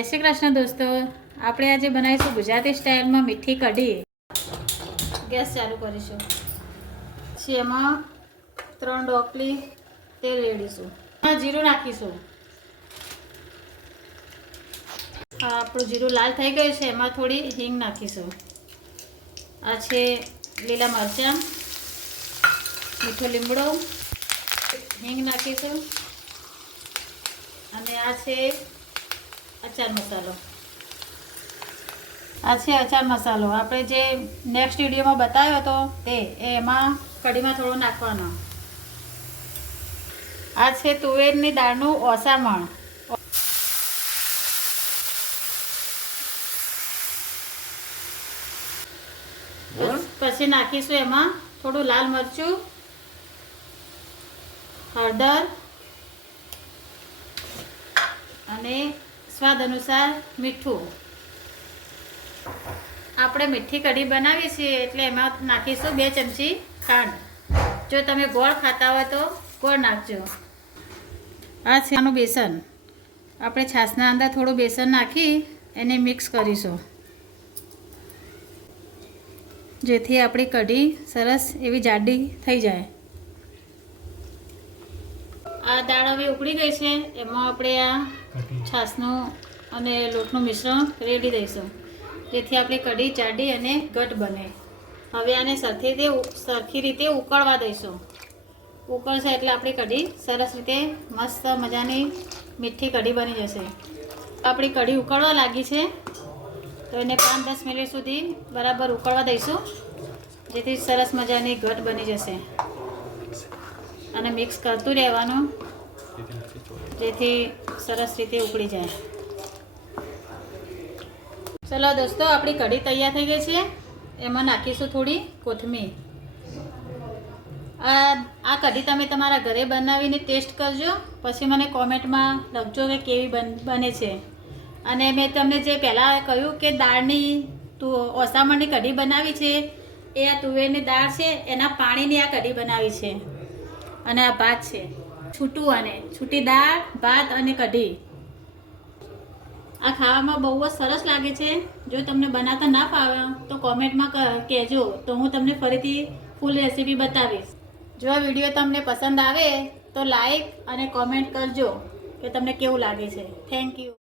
જય શ્રી કૃષ્ણ દોસ્તો, આપણે આજે બનાવીશું ગુજરાતી સ્ટાઇલમાં મીઠી કઢી। ગેસ ચાલુ કરીશું, પછી એમાં 3 ડોકલી તેલ રેડીશું, જીરું નાખીશું। આપણું જીરું લાલ થઈ ગયું છે, એમાં થોડી હિંગ નાખીશું। આ છે લીલા મરચાં, મીઠો લીમડો, હિંગ નાખીશું। અને આ છે અચાર મસાલો। આ છે અચાર મસાલો, આપણે જે નેક્સ્ટ વિડીયોમાં બતાવ્યો હતો તે એમાં કઢીમાં થોડો નાખવાનો। આ છે તુવેરની દાળનું ઓસામણ। પછી નાખીશું એમાં થોડું લાલ મરચું, હળદર અને સ્વાદ અનુસાર મીઠું। આપણે મીઠી કઢી બનાવી છે એટલે એમાં નાખીશું 2 ચમચી ખાંડ। જો તમે ગોળ ખાતા હોય તો ગોળ નાખજો। આ છે આનું બેસન, આપણે છાશના અંદર થોડું બેસન નાખી એને મિક્સ કરીશું, જેથી આપણી કઢી સરસ એવી જાડી થઈ જાય। આ દાળ હવે ઉકળી ગઈ છે, એમાં આપણે આ છાશનું અને લોટનું મિશ્રણ રેડી દઈશું, જેથી આપણી કઢી જાડી અને ઘટ બને। હવે આને સરખી રીતે ઉકળવા દઈશું। ઉકળશે એટલે આપણી કઢી સરસ રીતે મસ્ત મજાની મીઠી કઢી બની જશે। આપણી કઢી ઉકળવા લાગી છે તો એને 5-10 મિનિટ સુધી બરાબર ઉકળવા દઈશું, જેથી સરસ મજાની ઘટ બની જશે। અને મિક્સ કરતું રહેવાનું, જેથી સરસ રીતે ઉકળી જાય। ચલો દોસ્તો, આપણી કઢી તૈયાર થઈ ગઈ છે। એમાં નાખીશું થોડી કોથમીર। આ કઢી તમે તમારા ઘરે બનાવીને ટેસ્ટ કરજો, પછી મને કોમેન્ટમાં લખજો કે કેવી બને છે। અને મેં તમને જે પહેલાં કહ્યું કે દાળની ઓસામણની કઢી બનાવી છે, એ આ તુવેરની દાળ છે એના પાણીની આ કઢી બનાવી છે। અને આ ભાત છે છૂટું, અને છૂટી દાળ, ભાત અને કઢી। આ ખાવામાં બહુ જ સરસ લાગે છે। જો તમને બનાવતા ના ફાવે તો કોમેન્ટમાં કહેજો, તો હું તમને ફરીથી ફૂલ રેસીપી બતાવીશ। જો આ વિડીયો તમને પસંદ આવે તો લાઈક અને કોમેન્ટ કરજો કે તમને કેવું લાગે છે। Thank you.